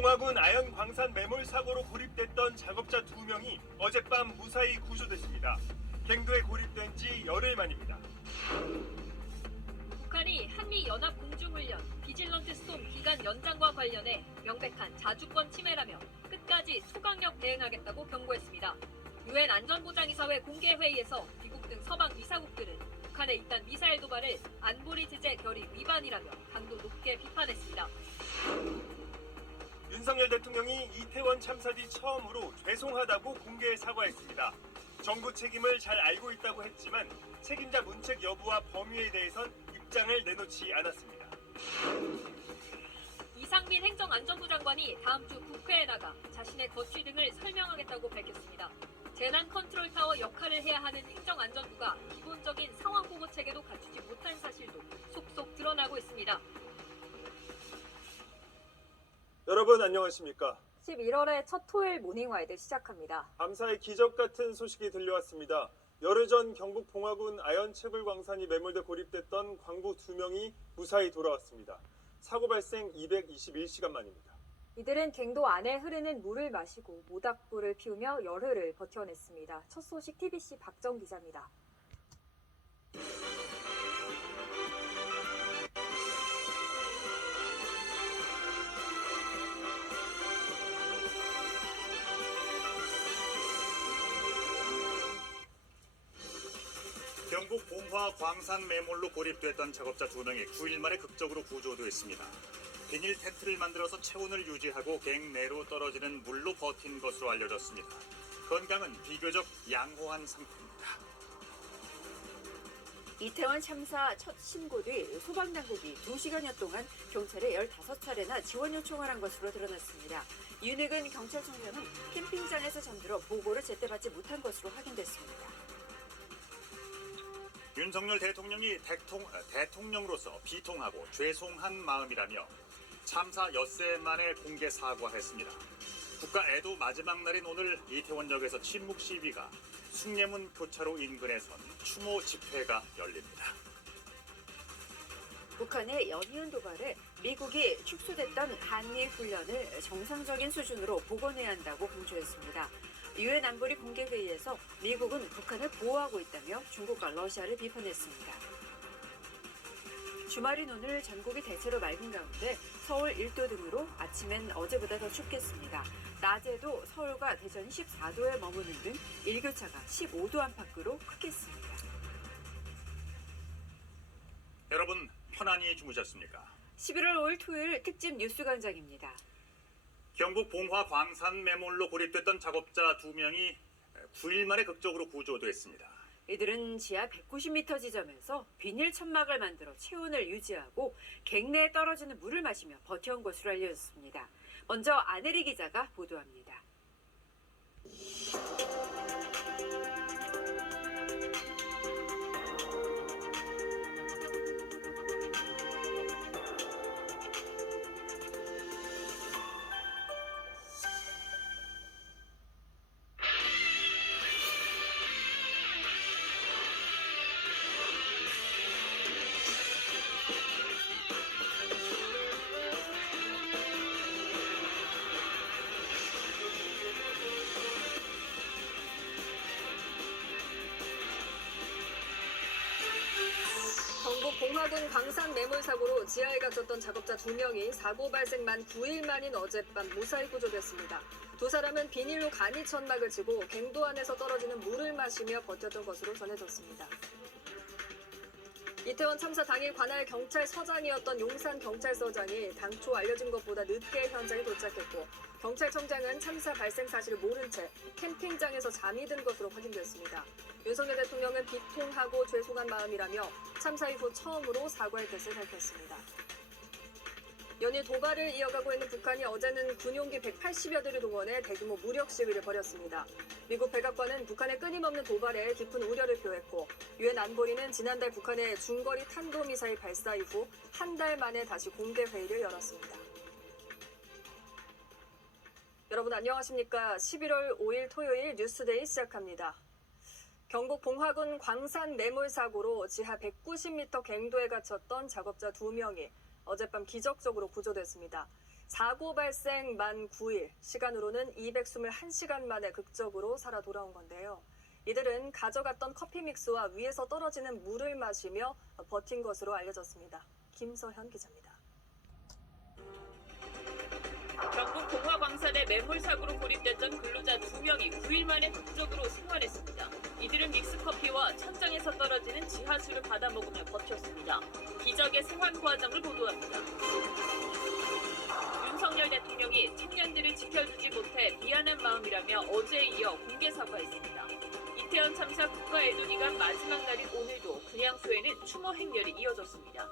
봉화군 아연 광산 매몰 사고로 고립됐던 작업자 2명이 어젯밤 무사히 구조됐습니다. 갱도에 고립된 지 열흘 만입니다. 북한이 한미연합공중훈련 비질런트 스톰 기간 연장과 관련해 명백한 자주권 침해라며 끝까지 초강력 대응하겠다고 경고했습니다. 유엔 안전보장이사회 공개회의에서 미국 등 서방 이사국들은 북한의 이딴 미사일 도발을 안보리 제재 결의 위반이라며 강도 높게 비판했습니다. 윤석열 대통령이 이태원 참사 뒤 처음으로 죄송하다고 공개 사과했습니다. 정부 책임을 잘 알고 있다고 했지만 책임자 문책 여부와 범위에 대해선 입장을 내놓지 않았습니다. 이상민 행정안전부 장관이 다음 주 국회에 나가 자신의 거취 등을 설명하겠다고 밝혔습니다. 재난 컨트롤 타워 역할을 해야 하는 행정안전부가 기본적인 상황 보고 체계도 갖추지 못한 사실도 속속 드러나고 있습니다. 여러분 안녕하십니까? 11월의 첫 토요일 모닝와이드 시작합니다. 밤사이 기적 같은 소식이 들려왔습니다. 열흘 전 경북 봉화군 아연 채굴광산이 매몰돼 고립됐던 광부 2명이 무사히 돌아왔습니다. 사고 발생 221시간 만입니다. 이들은 갱도 안에 흐르는 물을 마시고 모닥불을 피우며 열흘을 버텨냈습니다. 첫 소식 TBC 박정 기자입니다. 경북 봉화 광산 매몰로 고립됐던 작업자 2명이 9일 만에 극적으로 구조됐습니다. 비닐 텐트를 만들어서 체온을 유지하고 갱 내로 떨어지는 물로 버틴 것으로 알려졌습니다. 건강은 비교적 양호한 상태입니다. 이태원 참사 첫 신고 뒤 소방당국이 2시간여 동안 경찰에 15차례나 지원 요청을 한 것으로 드러났습니다. 윤핵은 경찰청장은 캠핑장에서 잠들어 보고를 제때 받지 못한 것으로 확인됐습니다. 윤석열 대통령이 대통령으로서 비통하고 죄송한 마음이라며 참사 엿새 만에 공개 사과했습니다. 국가 애도 마지막 날인 오늘 이태원역에서 침묵 시위가, 숭례문 교차로 인근에선 추모 집회가 열립니다. 북한의 연이은 도발에 미국이 축소됐던 한미 훈련을 정상적인 수준으로 복원해야 한다고 강조했습니다. 유엔 안보리 공개회의에서 미국은 북한을 보호하고 있다며 중국과 러시아를 비판했습니다. 주말인 오늘 전국이 대체로 맑은 가운데 서울 1도 등으로 아침엔 어제보다 더 춥겠습니다. 낮에도 서울과 대전이 14도에 머무는 등 일교차가 15도 안팎으로 크겠습니다. 여러분 편안히 주무셨습니까? 11월 5일 토요일 특집 뉴스 광장입니다. 경북 봉화 광산 매몰로 고립됐던 작업자 2명이 9일 만에 극적으로 구조됐습니다. 이들은 지하 190m 지점에서 비닐 천막을 만들어 체온을 유지하고 갱내에 떨어지는 물을 마시며 버텨온 것으로 알려졌습니다. 먼저 안혜리 기자가 보도합니다. 경북 봉화군 광산 매몰 사고로 지하에 갇혔던 작업자 2명이 사고 발생 만 9일 만인 어젯밤 무사히 구조됐습니다. 두 사람은 비닐로 간이 천막을 치고 갱도 안에서 떨어지는 물을 마시며 버텼던 것으로 전해졌습니다. 이태원 참사 당일 관할 경찰서장이었던 용산경찰서장이 당초 알려진 것보다 늦게 현장에 도착했고, 경찰청장은 참사 발생 사실을 모른 채 캠핑장에서 잠이 든 것으로 확인됐습니다. 윤석열 대통령은 비통하고 죄송한 마음이라며 참사 이후 처음으로 사과의 뜻을 밝혔습니다. 연일 도발을 이어가고 있는 북한이 어제는 군용기 180여 대를 동원해 대규모 무력 시위를 벌였습니다. 미국 백악관은 북한의 끊임없는 도발에 깊은 우려를 표했고, 유엔 안보리는 지난달 북한의 중거리 탄도미사일 발사 이후 한 달 만에 다시 공개 회의를 열었습니다. 여러분 안녕하십니까? 11월 5일 토요일 뉴스데이 시작합니다. 경북 봉화군 광산 매몰 사고로 지하 190m 갱도에 갇혔던 작업자 2명이 어젯밤 기적적으로 구조됐습니다. 사고 발생 만 9일, 시간으로는 221시간 만에 극적으로 살아 돌아온 건데요. 이들은 가져갔던 커피 믹스와 위에서 떨어지는 물을 마시며 버틴 것으로 알려졌습니다. 김서현 기자입니다. 경북 봉화광산의 매몰사고로 고립됐던 근로자 2명이 9일 만에 극적으로 생還했습니다. 이들은 믹스커피와 천장에서 떨어지는 지하수를 받아 먹으며 버텼습니다. 기적의 생還과정을 보도합니다. 윤석열 대통령이 청년들을 지켜주지 못해 미안한 마음이라며 어제에 이어 공개 사과했습니다. 이태원 참사 국가 애도 기간 마지막 날인 오늘도 그냥소에는 추모 행렬이 이어졌습니다.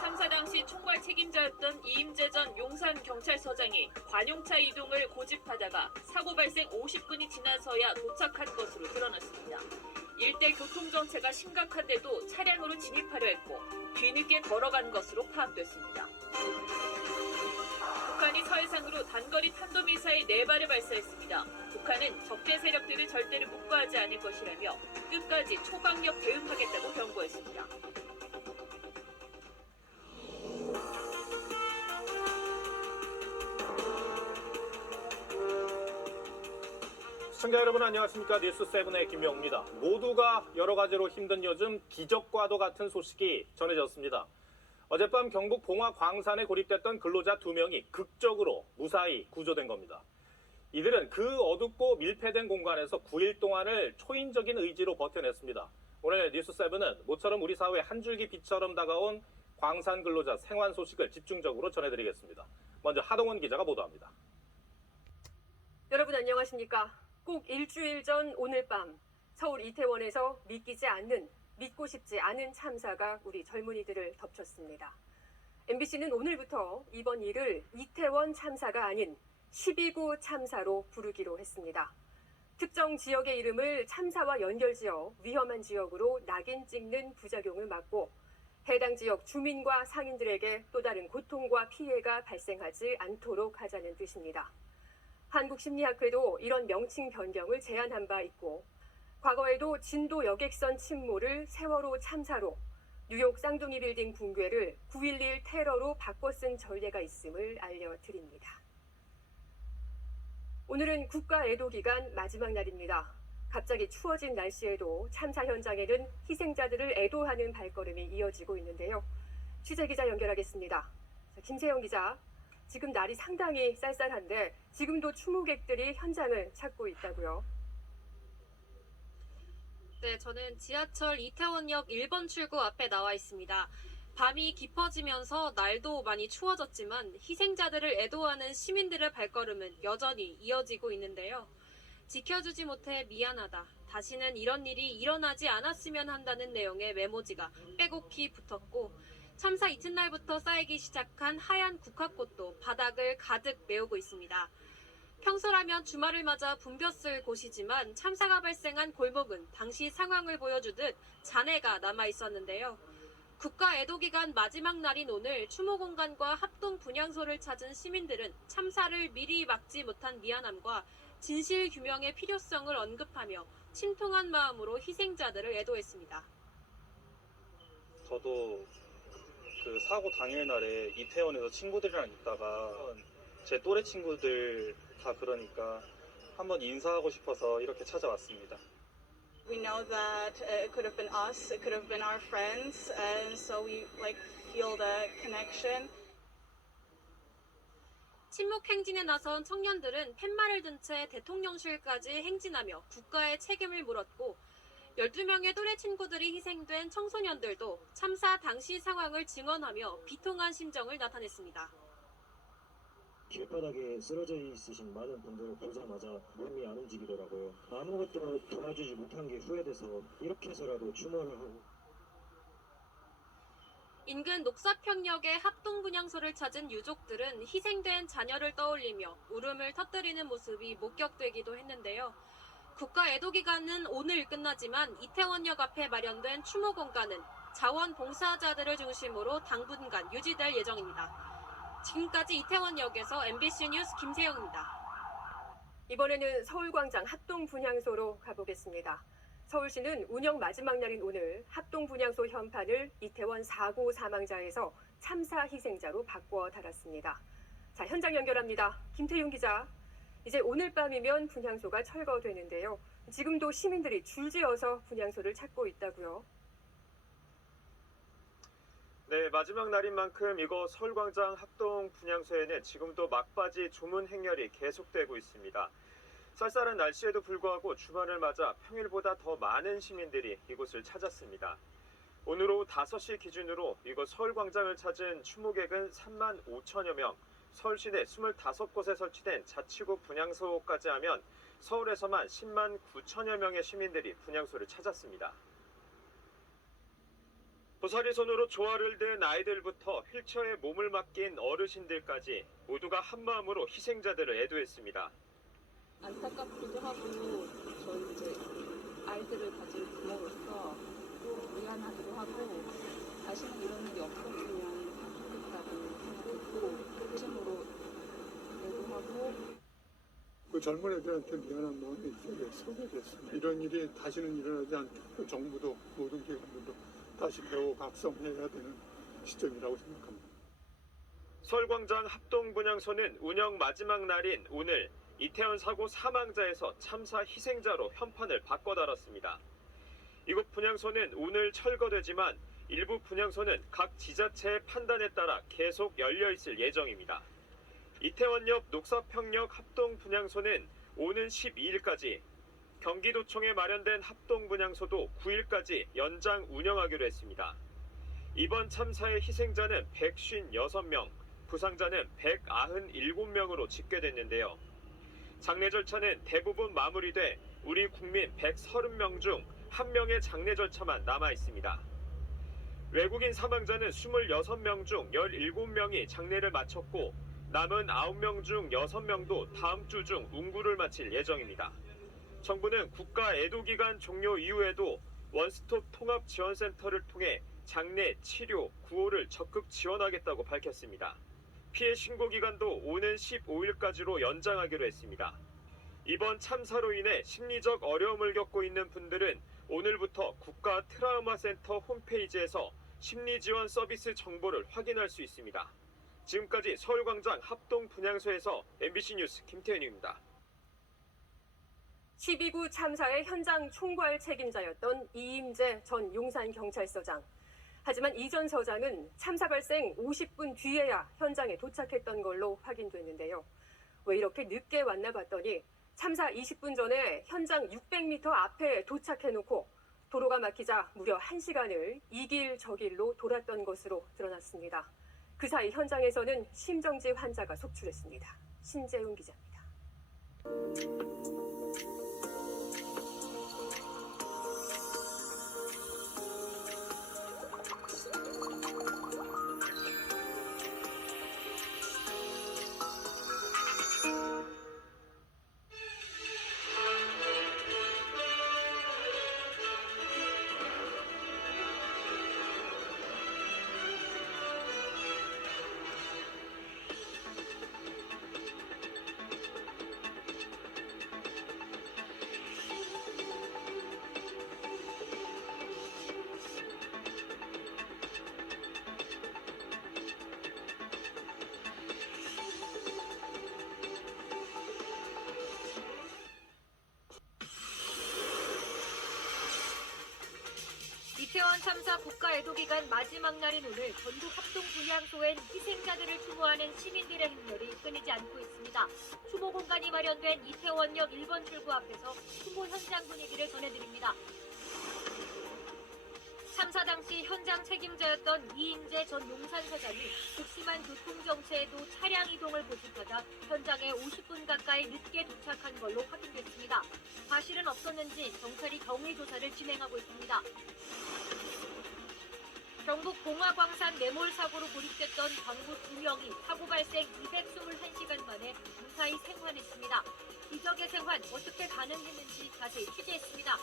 참사 당시 총괄 책임자였던 이임재 전 용산경찰서장이 관용차 이동을 고집하다가 사고 발생 50분이 지나서야 도착한 것으로 드러났습니다. 일대 교통정체가 심각한데도 차량으로 진입하려 했고 뒤늦게 걸어간 것으로 파악됐습니다. 북한이 서해상으로 단거리 탄도미사일 4발을 발사했습니다. 북한은 적대 세력들을 절대로 묵과하지 않을 것이라며 끝까지 초강력 대응하겠다고 경고했습니다. 시청자 여러분 안녕하십니까. 뉴스7의 김명우입니다. 모두가 여러 가지로 힘든 요즘 기적과도 같은 소식이 전해졌습니다. 어젯밤 경북 봉화 광산에 고립됐던 근로자 2명이 극적으로 무사히 구조된 겁니다. 이들은 그 어둡고 밀폐된 공간에서 9일 동안을 초인적인 의지로 버텨냈습니다. 오늘 뉴스7은 모처럼 우리 사회의 한 줄기 빛처럼 다가온 광산 근로자 생還소식을 집중적으로 전해드리겠습니다. 먼저 하동원 기자가 보도합니다. 여러분 안녕하십니까? 꼭 일주일 전 오늘 밤 서울 이태원에서 믿고 싶지 않은 참사가 우리 젊은이들을 덮쳤습니다. MBC는 오늘부터 이번 일을 이태원 참사가 아닌 12구 참사로 부르기로 했습니다. 특정 지역의 이름을 참사와 연결지어 위험한 지역으로 낙인 찍는 부작용을 막고 해당 지역 주민과 상인들에게 또 다른 고통과 피해가 발생하지 않도록 하자는 뜻입니다. 한국심리학회도 이런 명칭 변경을 제안한 바 있고 과거에도 진도 여객선 침몰을 세월호 참사로 뉴욕 쌍둥이 빌딩 붕괴를 9.11 테러로 바꿔 쓴 전례가 있음을 알려드립니다. 오늘은 국가 애도 기간 마지막 날입니다. 갑자기 추워진 날씨에도 참사 현장에는 희생자들을 애도하는 발걸음이 이어지고 있는데요. 취재기자 연결하겠습니다. 김세영 기자. 지금 날이 상당히 쌀쌀한데 지금도 추모객들이 현장을 찾고 있다고요. 네, 저는 지하철 이태원역 1번 출구 앞에 나와 있습니다. 밤이 깊어지면서 날도 많이 추워졌지만 희생자들을 애도하는 시민들의 발걸음은 여전히 이어지고 있는데요. 지켜주지 못해 미안하다. 다시는 이런 일이 일어나지 않았으면 한다는 내용의 메모지가 빼곡히 붙었고 참사 이튿날부터 쌓이기 시작한 하얀 국화꽃도 바닥을 가득 메우고 있습니다. 평소라면 주말을 맞아 붐볐을 곳이지만 참사가 발생한 골목은 당시 상황을 보여주듯 잔해가 남아 있었는데요. 국가 애도 기간 마지막 날인 오늘 추모 공간과 합동 분향소를 찾은 시민들은 참사를 미리 막지 못한 미안함과 진실 규명의 필요성을 언급하며 침통한 마음으로 희생자들을 애도했습니다. 저도 그 사고 당일날에 이태원에서 친구들이랑 있다가 제 또래 친구들 다 그러니까 한번 인사하고 싶어서 이렇게 찾아왔습니다. We know that it could have been us, it could have been our friends, and so we feel the connection. 침묵 행진에 나선 청년들은 팻말을 든 채 대통령실까지 행진하며 국가의 책임을 물었고 12명의 또래 친구들이 희생된 청소년들도 참사 당시 상황을 증언하며 비통한 심정을 나타냈습니다. 길바닥에 쓰러져 있으신 많은 분들을 보자마자 몸이 안 움직이더라고요. 아무것도 도와주지 못한 게 후회돼서 이렇게 해서라도 추모를 하고. 인근 녹사평역의 합동분향소를 찾은 유족들은 희생된 자녀를 떠올리며 울음을 터뜨리는 모습이 목격되기도 했는데요. 국가 애도 기간은 오늘 끝나지만 이태원역 앞에 마련된 추모 공간은 자원봉사자들을 중심으로 당분간 유지될 예정입니다. 지금까지 이태원역에서 MBC 뉴스 김세영입니다. 이번에는 서울광장 합동분향소로 가보겠습니다. 서울시는 운영 마지막 날인 오늘 합동분향소 현판을 이태원 사고 사망자에서 참사 희생자로 바꿔 달았습니다. 자, 현장 연결합니다. 김태윤 기자. 이제 오늘 밤이면 분향소가 철거되는데요. 지금도 시민들이 줄지어서 분향소를 찾고 있다고요. 네, 마지막 날인 만큼 이곳 서울광장 합동 분향소에는 지금도 막바지 조문 행렬이 계속되고 있습니다. 쌀쌀한 날씨에도 불구하고 주말을 맞아 평일보다 더 많은 시민들이 이곳을 찾았습니다. 오늘 오후 5시 기준으로 이곳 서울광장을 찾은 추모객은 3만 5천여 명, 서울 시내 25곳에 설치된 자치구 분향소까지 하면 서울에서만 10만 9천여 명의 시민들이 분향소를 찾았습니다. 고사리 손으로 조화를 든 아이들부터 휠체어에 몸을 맡긴 어르신들까지 모두가 한마음으로 희생자들을 애도했습니다. 안타깝기도 하고 저희 이제 아이들을 가진 부모로서 또 미안하기도 하고 다시는 이런 일이 없었으면 좋겠다고 생각했고 진심으로 애도하고 그 젊은 애들한테 미안한 마음이 있어야 됐습니다. 이런 일이 다시는 일어나지 않도록 정부도 모든 기관들도 다시 배워 각성해야 되는 시점이라고 생각합니다. 서울광장 합동분향소는 운영 마지막 날인 오늘 이태원 사고 사망자에서 참사 희생자로 현판을 바꿔달았습니다. 이곳 분향소는 오늘 철거되지만 일부 분향소는 각 지자체의 판단에 따라 계속 열려있을 예정입니다. 이태원역 녹사평역 합동분향소는 오는 12일까지, 경기도청에 마련된 합동분향소도 9일까지 연장 운영하기로 했습니다. 이번 참사의 희생자는 156명, 부상자는 197명으로 집계됐는데요. 장례 절차는 대부분 마무리돼 우리 국민 130명 중 1명의 장례 절차만 남아 있습니다. 외국인 사망자는 26명 중 17명이 장례를 마쳤고 남은 9명 중 6명도 다음 주 중 운구를 마칠 예정입니다. 정부는 국가 애도기간 종료 이후에도 원스톱 통합지원센터를 통해 장례, 치료, 구호를 적극 지원하겠다고 밝혔습니다. 피해 신고 기간도 오는 15일까지로 연장하기로 했습니다. 이번 참사로 인해 심리적 어려움을 겪고 있는 분들은 오늘부터 국가 트라우마 센터 홈페이지에서 심리지원 서비스 정보를 확인할 수 있습니다. 지금까지 서울광장 합동분향소에서 MBC 뉴스 김태현입니다. 12구 참사의 현장 총괄 책임자였던 이임재 전 용산경찰서장. 하지만 이 전 서장은 참사 발생 50분 뒤에야 현장에 도착했던 걸로 확인됐는데요. 왜 이렇게 늦게 왔나 봤더니 참사 20분 전에 현장 600m 앞에 도착해놓고 도로가 막히자 무려 1시간을 이 길 저 길로 돌았던 것으로 드러났습니다. 그 사이 현장에서는 심정지 환자가 속출했습니다. 신재훈 기자입니다. 이태원 참사 국가애도기간 마지막 날인 오늘 전국 합동분향소엔 희생자들을 추모하는 시민들의 행렬이 끊이지 않고 있습니다. 추모 공간이 마련된 이태원역 1번 출구 앞에서 추모 현장 분위기를 전해드립니다. 참사 당시 현장 책임자였던 이임재 전 용산서장이 극심한 교통정체에도 차량 이동을 고집하다 현장에 50분 가까이 늦게 도착한 걸로 확인됐습니다. 사실은 없었는지 경찰이 경위 조사를 진행하고 있습니다. 경북 봉화광산 매몰 사고로 고립됐던 광부 2명이 사고 발생 221시간 만에 무사히 생還했습니다. 기적의 생還어떻게 가능했는지 자세히 취재했습니다.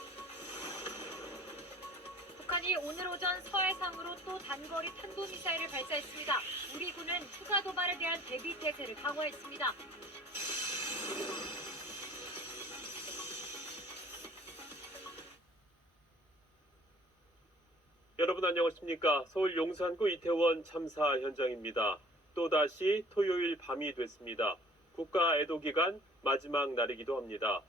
북한이 오늘 오전 서해상으로 또 단거리 탄도미사일을 발사했습니다. 우리 군은 추가 도발에 대한 대비 태세를 강화했습니다. 여러분 안녕하십니까? 서울 용산구 이태원 참사 현장입니다. 또다시 토요일 밤이 됐습니다. 국가 애도 기간 마지막 날이기도 합니다.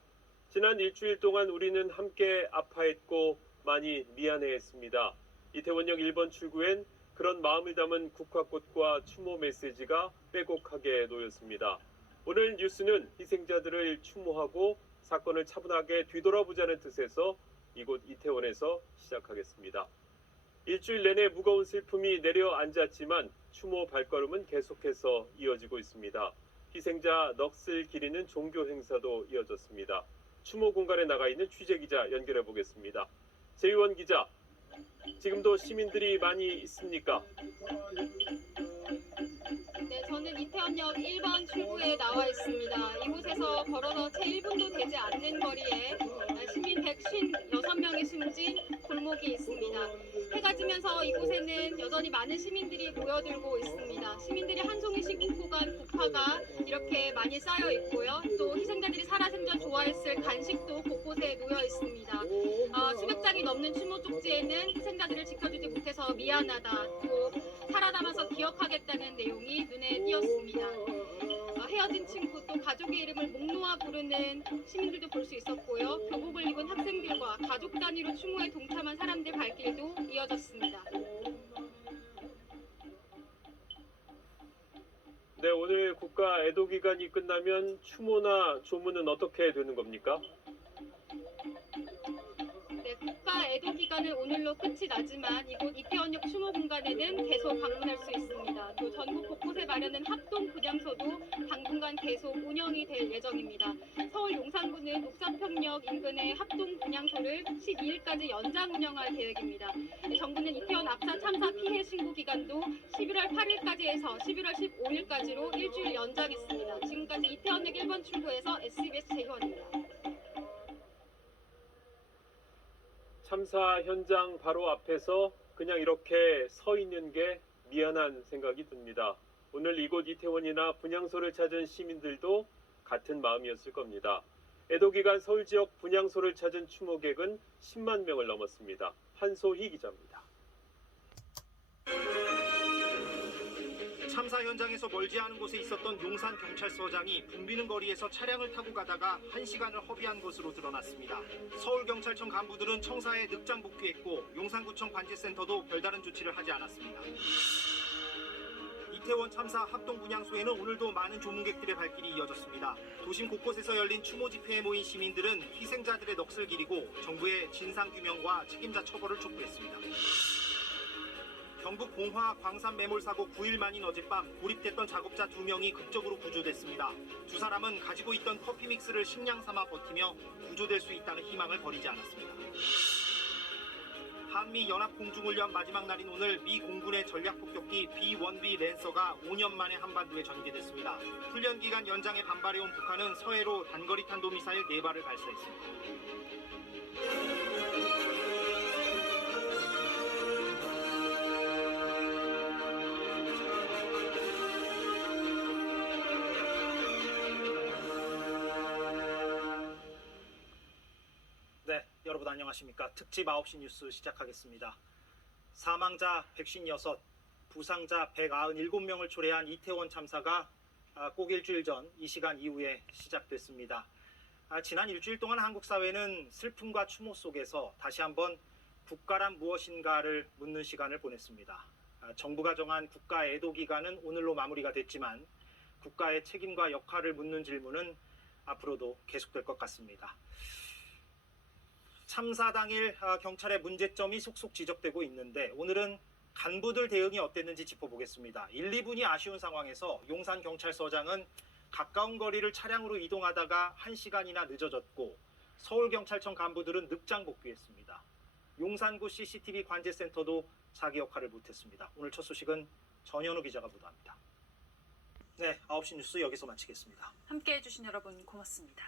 지난 일주일 동안 우리는 함께 아파했고 많이 미안해했습니다. 이태원역 1번 출구엔 그런 마음을 담은 국화꽃과 추모 메시지가 빼곡하게 놓였습니다. 오늘 뉴스는 희생자들을 추모하고 사건을 차분하게 뒤돌아보자는 뜻에서 이곳 이태원에서 시작하겠습니다. 일주일 내내 무거운 슬픔이 내려앉았지만 추모 발걸음은 계속해서 이어지고 있습니다. 희생자 넋을 기리는 종교 행사도 이어졌습니다. 추모 공간에 나가 있는 취재기자 연결해 보겠습니다. 재유원 기자, 지금도 시민들이 많이 있습니까? 네, 저는 이태원역 1번 출구에 나와 있습니다. 이곳에서 걸어서 채 1분도 되지 않는 거리에 시민 156명이 숨진 골목이 있습니다. 해가 지면서 이곳에는 여전히 많은 시민들이 모여들고 있습니다. 시민들이 한 송이씩 놓고 간 국화가 이렇게 많이 쌓여 있고요. 또 희생자들이 살아생전 좋아했을 간식도 곳곳에 놓여 있습니다. 수백 장이 넘는 추모 쪽지에는 희생자들을 지켜주지 못해서 미안하다, 또 살아남아서 기억하겠다는 내용이 눈에 띄었습니다. 헤어진 친구 또 가족의 이름을 목 놓아 부르는 시민들도 볼 수 있었고요. 교복을 입은 학생들과 가족 단위로 추모에 동참한 사람들 발길도 이어졌습니다. 네, 오늘 국가 애도 기간이 끝나면 추모나 조문은 어떻게 되는 겁니까? 네, 국가 애도 기간은 오늘로 끝이 나지만 이곳 이태원역 추모 공간에는 계속 방문할 수 있습니다. 또 전국 곳곳에 마련한 합동 분향소도 당분간 계속 운영이 될 예정입니다. 서울 용산구는 옥사평역 인근의 합동 분향소를 12일까지 연장 운영할 계획입니다. 정부는 이태원 압사 참사 피해 신고 기간도 11월 8일까지 해서 11월 15일까지로 일주일 연장했습니다. 지금까지 이태원역 1번 출구에서 SBS 재효원입니다. 참사 현장 바로 앞에서 그냥 이렇게 서 있는 게 미안한 생각이 듭니다. 오늘 이곳 이태원이나 분향소를 찾은 시민들도 같은 마음이었을 겁니다. 애도 기간 서울 지역 분향소를 찾은 추모객은 10만 명을 넘었습니다. 한소희 기자입니다. 참사 현장에서 멀지 않은 곳에 있었던 용산경찰서장이 붐비는 거리에서 차량을 타고 가다가 1시간을 허비한 것으로 드러났습니다. 서울경찰청 간부들은 청사에 늑장 복귀했고 용산구청 관제센터도 별다른 조치를 하지 않았습니다. 이태원 참사 합동분향소에는 오늘도 많은 조문객들의 발길이 이어졌습니다. 도심 곳곳에서 열린 추모 집회에 모인 시민들은 희생자들의 넋을 기리고 정부의 진상규명과 책임자 처벌을 촉구했습니다. 경북 봉화 광산 매몰 사고 9일 만인 어젯밤 고립됐던 작업자 2명이 극적으로 구조됐습니다. 두 사람은 가지고 있던 커피 믹스를 식량 삼아 버티며 구조될 수 있다는 희망을 버리지 않았습니다. 한미 연합공중훈련 마지막 날인 오늘 미 공군의 전략폭격기 B-1B 랜서가 5년 만에 한반도에 전개됐습니다. 훈련 기간 연장에 반발해온 북한은 서해로 단거리 탄도미사일 4발을 발사했습니다. 네, 여러분 안녕하십니까. 특집 9시 뉴스 시작하겠습니다. 사망자 156, 부상자 197명을 초래한 이태원 참사가 꼭 일주일 전 이 시간 이후에 시작됐습니다. 지난 일주일 동안 한국 사회는 슬픔과 추모 속에서 다시 한번 국가란 무엇인가를 묻는 시간을 보냈습니다. 정부가 정한 국가 애도 기간은 오늘로 마무리가 됐지만 국가의 책임과 역할을 묻는 질문은 앞으로도 계속될 것 같습니다. 참사 당일 경찰의 문제점이 속속 지적되고 있는데 오늘은 간부들 대응이 어땠는지 짚어보겠습니다. 1, 2분이 아쉬운 상황에서 용산경찰서장은 가까운 거리를 차량으로 이동하다가 1시간이나 늦어졌고 서울경찰청 간부들은 늑장 복귀했습니다. 용산구 CCTV 관제센터도 자기 역할을 못했습니다. 오늘 첫 소식은 전현우 기자가 보도합니다. 네, 9시 뉴스 여기서 마치겠습니다. 함께해 주신 여러분 고맙습니다.